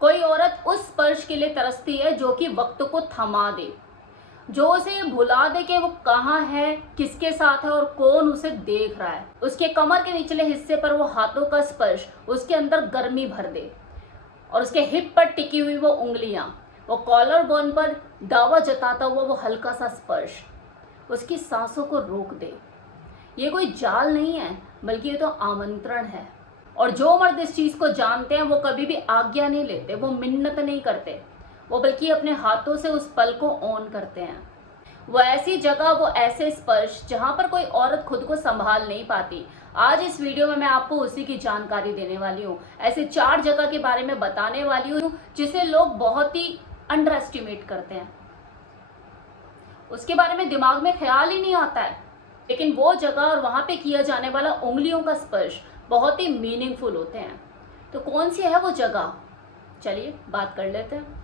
कोई औरत उस स्पर्श के लिए तरसती है जो कि वक्त को थमा दे, जो उसे ये भुला दे कि वो कहाँ है, किसके साथ है और कौन उसे देख रहा है। उसके कमर के निचले हिस्से पर वो हाथों का स्पर्श उसके अंदर गर्मी भर दे, और उसके हिप पर टिकी हुई वो उंगलियां, वो कॉलर बोन पर दावा जताता हुआ वो हल्का सा स्पर्श उसकी सांसों को रोक दे। ये कोई जाल नहीं है, बल्कि ये तो आमंत्रण है। और जो मर्द इस चीज को जानते हैं वो कभी भी आज्ञा नहीं लेते, वो मिन्नत नहीं करते, वो बल्कि अपने हाथों से उस पल को ऑन करते हैं। वो ऐसी जगह, वो ऐसे स्पर्श जहां पर कोई औरत खुद को संभाल नहीं पाती। आज इस वीडियो में मैं आपको उसी की जानकारी देने वाली हूँ। ऐसे 4 जगह के बारे में बताने वाली हूँ जिसे लोग बहुत ही अंडर एस्टिमेट करते हैं, उसके बारे में दिमाग में ख्याल ही नहीं आता है। लेकिन वो जगह और वहां पे किया जाने वाला उंगलियों का स्पर्श बहुत ही मीनिंगफुल होते हैं। तो कौन सी है वो जगह, चलिए बात कर लेते हैं।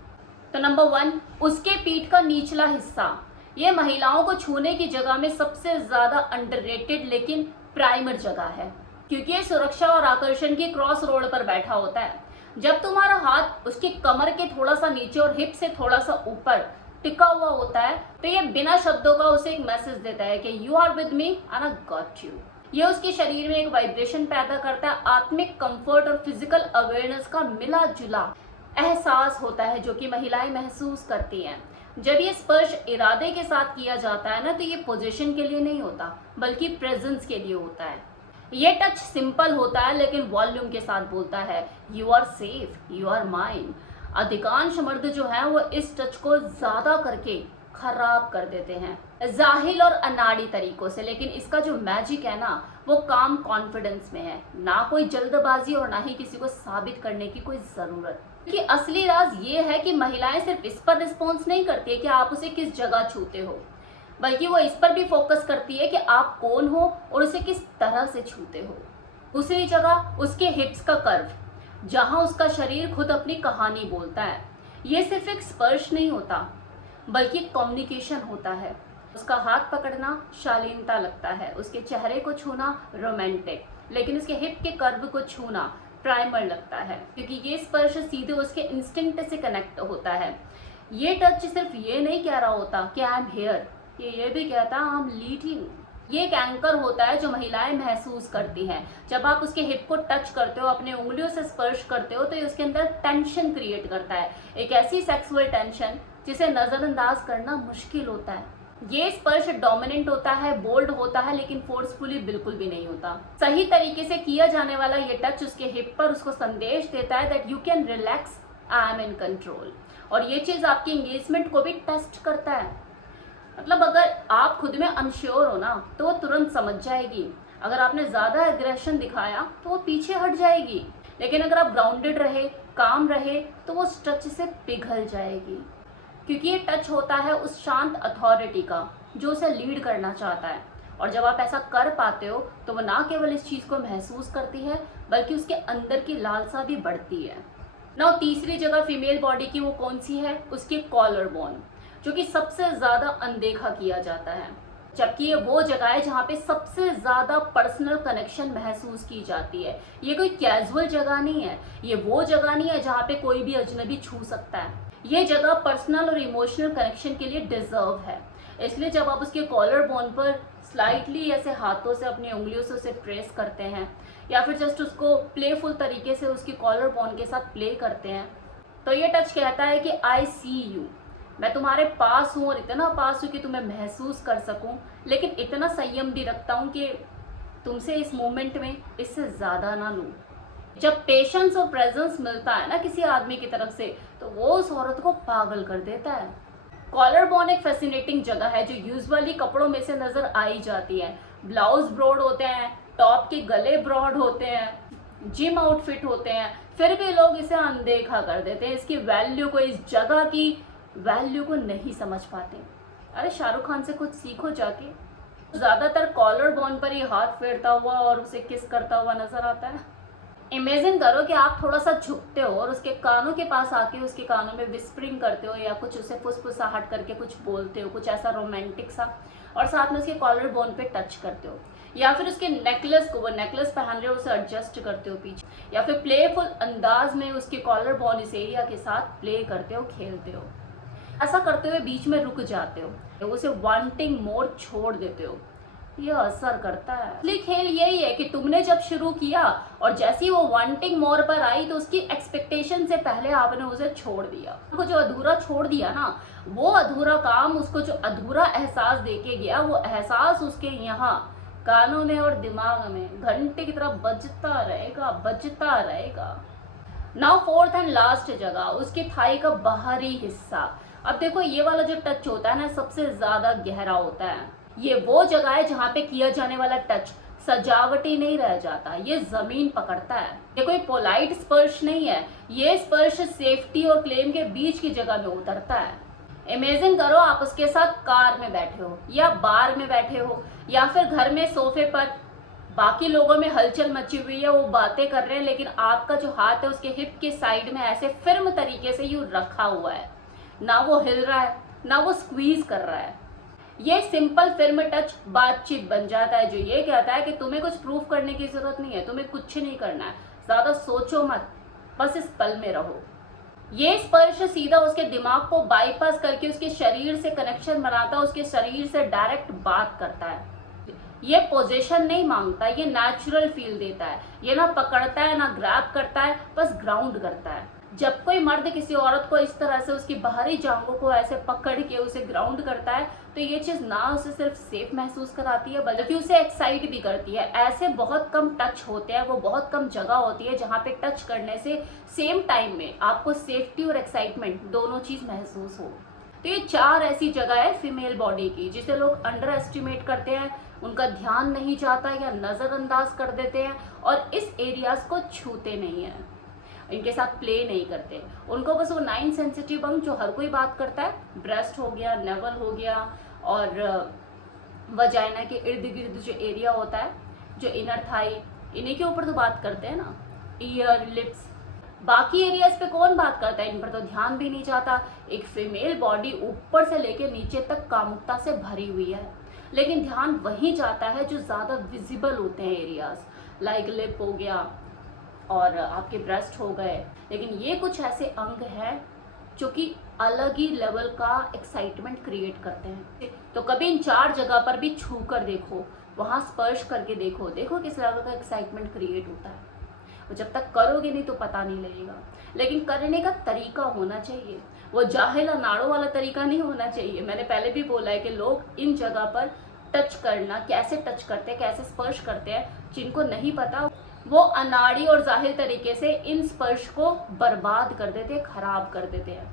तो नंबर 1, उसके पीठ का निचला हिस्सा। ये महिलाओं को छूने की जगह में सबसे ज्यादा अंडररेटेड लेकिन प्राइमर जगह है, क्योंकि ये सुरक्षा और आकर्षण की क्रॉस रोड पर बैठा होता है। जब तुम्हारा हाथ उसकी कमर के थोड़ा सा नीचे और हिप से थोड़ा सा ऊपर टिका हुआ होता है, तो ये बिना शब्दों का उसे एक मैसेज देता है कि you are with me and I got you. ये उसके शरीर में एक वाइब्रेशन पैदा करता है, आत्मिक कंफर्ट और फिजिकल अवेयरनेस का मिला जुला एहसास होता है जो कि महिलाएं महसूस करती हैं। जब ये स्पर्श इरादे के साथ किया जाता है ना, तो ये पोजीशन के लिए नहीं होता, बल्कि प्रेजेंस के लिए होता है। ये टच सिंपल होता है लेकिन वॉल्यूम के साथ बोलता है, you are safe, you are mine. अधिकांश मर्द जो है वो इस टच को ज्यादा करके खराब कर देते हैं जाहिल और अनाड़ी तरीकों से, लेकिन इसका जो मैजिक है ना, वो काम कॉन्फिडेंस में है। ना कोई जल्दबाजी और ना ही किसी को साबित करने की कोई जरूरत। कि असली राज ये है कि महिलाएं सिर्फ इस पर रिस्पॉन्स नहीं करती है कि आप उसे किस जगह छूते हो, बल्कि वो इस पर भी फोकस करती है कि आप कौन हो और उसे किस तरह से छूते हो। दूसरी जगह, उसके हिप्स का कर्व, जहां उसका शरीर खुद अपनी कहानी बोलता है। ये सिर्फ एक स्पर्श नहीं होता, बल्कि कम्युनिकेशन होता है। उसका हाथ पकड़ना शालीनता लगता है, उसके चेहरे को छूना रोमांटिक, लेकिन उसके हिप के कर्व को छूना प्राइमर लगता है, क्योंकि ये स्पर्श सीधे उसके इंस्टिंक्ट से कनेक्ट होता है। ये टच सिर्फ ये नहीं कह रहा होता कि आई एम हियर, ये भी कहता आई एम लीडिंग। ये एक एंकर होता है जो महिलाएं महसूस करती हैं। जब आप उसके हिप को टच करते हो, अपने उंगलियों से स्पर्श करते हो, तो ये उसके अंदर टेंशन क्रिएट करता है, एक ऐसी सेक्सुअल टेंशन जिसे नजरअंदाज करना मुश्किल होता है। ये स्पर्श डोमिनेंट होता है, बोल्ड होता है, लेकिन फोर्सफुली बिल्कुल भी नहीं होता। सही तरीके से किया जाने वाला ये टच उसके हिप पर उसको संदेश देता है that you can relax, I am in control. और ये चीज आपकी एंगेजमेंट को भी टेस्ट करता है। मतलब अगर आप खुद में अनश्योर हो ना, तो वो तुरंत समझ जाएगी। अगर आपने ज्यादा एग्रेशन दिखाया तो वो पीछे हट जाएगी, लेकिन अगर आप ग्राउंडेड रहे, काम रहे, तो वो उस टच से पिघल जाएगी। क्योंकि ये टच होता है उस शांत अथॉरिटी का जो उसे लीड करना चाहता है। और जब आप ऐसा कर पाते हो तो वो ना केवल इस चीज को महसूस करती है, बल्कि उसके अंदर की लालसा भी बढ़ती है। नाउ तीसरी जगह फीमेल बॉडी की वो कौन सी है, उसकी कॉलर बोन, जो कि सबसे ज्यादा अनदेखा किया जाता है। जबकि ये वो जगह है जहाँ पे सबसे ज्यादा पर्सनल कनेक्शन महसूस की जाती है। ये कोई कैजुअल जगह नहीं है, ये वो जगह नहीं है जहाँ पे कोई भी अजनबी छू सकता है। ये जगह पर्सनल और इमोशनल कनेक्शन के लिए डिजर्व है। इसलिए जब आप उसके कॉलर बोन पर स्लाइटली ऐसे हाथों से अपनी उंगलियों से उसे प्रेस करते हैं, या फिर जस्ट उसको प्लेफुल तरीके से उसकी कॉलर बोन के साथ प्ले करते हैं, तो ये टच कहता है कि आई सी यू, मैं तुम्हारे पास हूँ और इतना पास हूँ कि तुम्हें महसूस कर सकूँ, लेकिन इतना संयम भी रखता हूँ कि तुमसे इस मोमेंट में इससे ज़्यादा ना लूँ। जब पेशेंस और प्रेजेंस मिलता है ना किसी आदमी की तरफ से, तो वो उस औरत को पागल कर देता है। कॉलर बोन एक फैसिनेटिंग जगह है जो यूजुअली कपड़ों में से नजर आई जाती है। ब्लाउज ब्रॉड होते हैं, टॉप के गले ब्रॉड होते हैं, जिम आउटफिट होते हैं, फिर भी लोग इसे अनदेखा कर देते हैं। इसकी वैल्यू को, इस जगह की वैल्यू को नहीं समझ पाते। अरे शाहरुख खान से कुछ सीखो जाके। ज्यादातर कॉलर बोन पर ही हाथ फेरता हुआ और उसे किस करता हुआ नजर आता है। इमेजिन करो कि आप थोड़ा सा झुकते हो और उसके कानों के पास आके उसके कानों में विस्परिंग करते हो, या कुछ उसे फुसफुसाहट करके कुछ बोलते हो, कुछ ऐसा रोमांटिक सा, और साथ में उसके कॉलर बोन पे टच करते हो, या फिर उसके नेकलेस को, वो नेकलेस पहन रहे हो, उसे एडजस्ट करते हो पीछे। या फिर प्लेफुल अंदाज में उसके कॉलर बोन इस एरिया के साथ प्ले करते हो, खेलते हो। ऐसा करते हुए बीच में रुक जाते हो, उसे वांटिंग मोर छोड़ देते हो। यह असर करता है। असली खेल यही है कि तुमने जब शुरू किया और जैसे ही वो वांटिंग मोर पर आई तो उसकी एक्सपेक्टेशन से पहले आपने उसे छोड़ दिया। उसको जो अधूरा छोड़ दिया ना, वो अधूरा काम, उसको जो अधूरा एहसास देके गया, वो एहसास उसके यहाँ कानों में और दिमाग में घंटे की तरह बजता रहेगा, बजता रहेगा। नाउ फोर्थ एंड लास्ट जगह, उसकी थाई का बाहरी हिस्सा। अब देखो, ये वाला जो टच होता है ना, सबसे ज्यादा गहरा होता है। ये वो जगह है जहाँ पे किया जाने वाला टच सजावटी नहीं रह जाता, ये जमीन पकड़ता है। ये कोई पोलाइट स्पर्श नहीं है, ये स्पर्श सेफ्टी और क्लेम के बीच की जगह में उतरता है। इमेजिन करो, आप उसके साथ कार में बैठे हो या बार में बैठे हो या फिर घर में सोफे पर, बाकी लोगों में हलचल मची हुई है, वो बातें कर रहे हैं, लेकिन आपका जो हाथ है उसके हिप के साइड में ऐसे फिर्म तरीके से यूं रखा हुआ है, ना वो हिल रहा है ना वो स्क्वीज कर रहा है। ये सिंपल फिल्म टच बातचीत बन जाता है, जो ये कहता है कि तुम्हें कुछ प्रूफ करने की जरूरत नहीं है, तुम्हें कुछ नहीं करना है, ज्यादा सोचो मत, बस इस पल में रहो। ये स्पर्श सीधा उसके दिमाग को बाईपास करके उसके शरीर से कनेक्शन बनाता है, उसके शरीर से डायरेक्ट बात करता है। ये पोजीशन नहीं मांगता, ये नेचुरल फील देता है। ये ना पकड़ता है ना ग्रैब करता है, बस ग्राउंड करता है। जब कोई मर्द किसी औरत को इस तरह से उसकी बाहरी जांघों को ऐसे पकड़ के उसे ग्राउंड करता है, तो ये चीज ना उसे सिर्फ सेफ महसूस कराती है, बल्कि उसे एक्साइट भी करती है। ऐसे बहुत कम टच होते हैं, वो बहुत कम जगह होती है जहाँ पे टच करने से सेम टाइम में आपको सेफ्टी और एक्साइटमेंट दोनों चीज महसूस हो। तो ये 4 ऐसी जगह है फीमेल बॉडी की जिसे लोग अंडर एस्टिमेट करते हैं, उनका ध्यान नहीं जाता या नजरअंदाज कर देते हैं और इस एरियाज को छूते नहीं है, इनके साथ प्ले नहीं करते। उनको बस वो 9 सेंसिटिव अंग जो हर कोई बात करता है, ब्रेस्ट हो गया, नेवल हो गया और वजाइना के इर्द गिर्द जो एरिया होता है, जो इनर थाई, इन्हीं के ऊपर तो बात करते हैं ना, ईयर, लिप्स। बाकी एरियाज पे कौन बात करता है, इन पर तो ध्यान भी नहीं जाता। एक फीमेल बॉडी ऊपर से लेकर नीचे तक कामुकता से भरी हुई है, लेकिन ध्यान वहीं जाता है जो ज्यादा विजिबल होते हैं एरियाज, लाइक लिप हो गया और आपके ब्रेस्ट हो गए। लेकिन ये कुछ ऐसे अंग हैं जो कि अलग ही लेवल का एक्साइटमेंट क्रिएट करते हैं। तो कभी इन 4 जगह पर भी छू कर देखो, वहां स्पर्श करके देखो, देखो किस लेवल का एक्साइटमेंट क्रिएट होता है। और जब तक करोगे नहीं तो पता नहीं लगेगा, लेकिन करने का तरीका होना चाहिए, वो जाहिल अनाड़ों वाला तरीका नहीं होना चाहिए। मैंने पहले भी बोला है कि लोग इन जगह पर टच करना, कैसे टच करते हैं, कैसे स्पर्श करते हैं, जिनको नहीं पता वो अनाड़ी और जाहिल तरीके से इन स्पर्श को बर्बाद कर देते हैं, खराब कर देते हैं।